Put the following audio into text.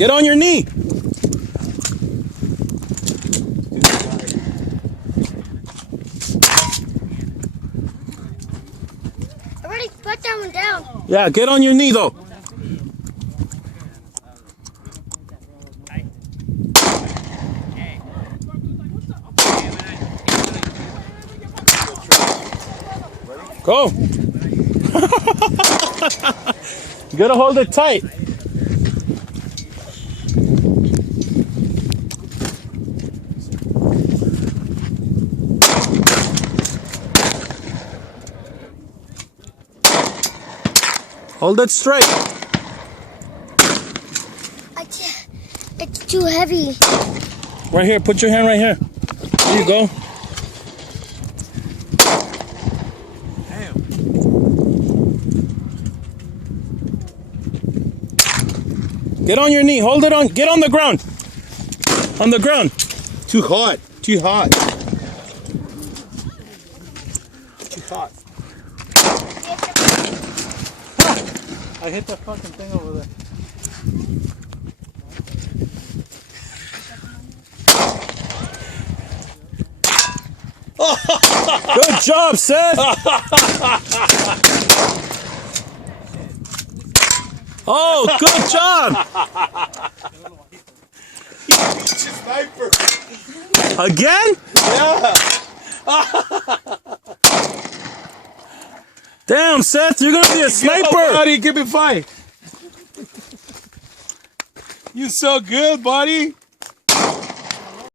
Get on your knee. I already put that one down. Yeah, get on your knee though. Go. You gotta hold it tight. Hold it straight. I can't. It's too heavy. Right here, put your hand right here. There you go. Get on your knee. Hold it on. Get on the ground. On the ground. Too hot. Too hot. Too hot. I hit that fucking thing over there. Good job, Seth. Oh, good job. Sniper. Again? Yeah. Damn, Seth, you're gonna be a sniper. Buddy, give me 5. You so good, buddy.